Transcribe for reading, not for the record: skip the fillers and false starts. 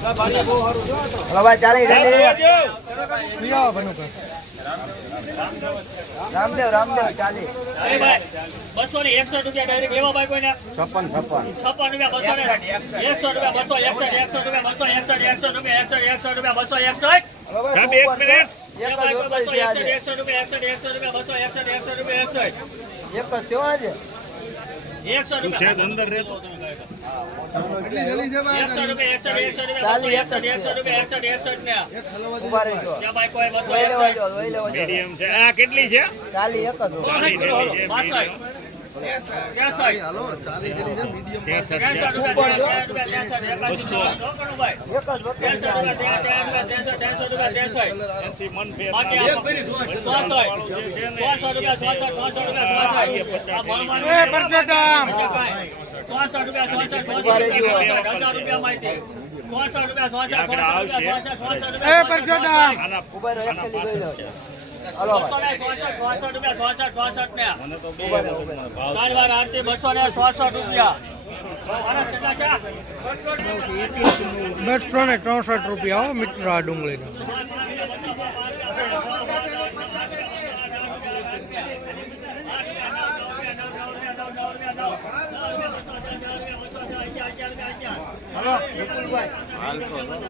hello ભાઈ ચાલી રામદેવ રામદેવ ચાલી 261 રૂપિયા ડાયરેક્ટ એવા ભાઈ કોઈને 56 રૂપિયા 100 રૂપિયા 261 100 રૂપિયા 261 261 કેટલી છે 263 રૂપિયા મિત્ર આ ડુંગળી હલો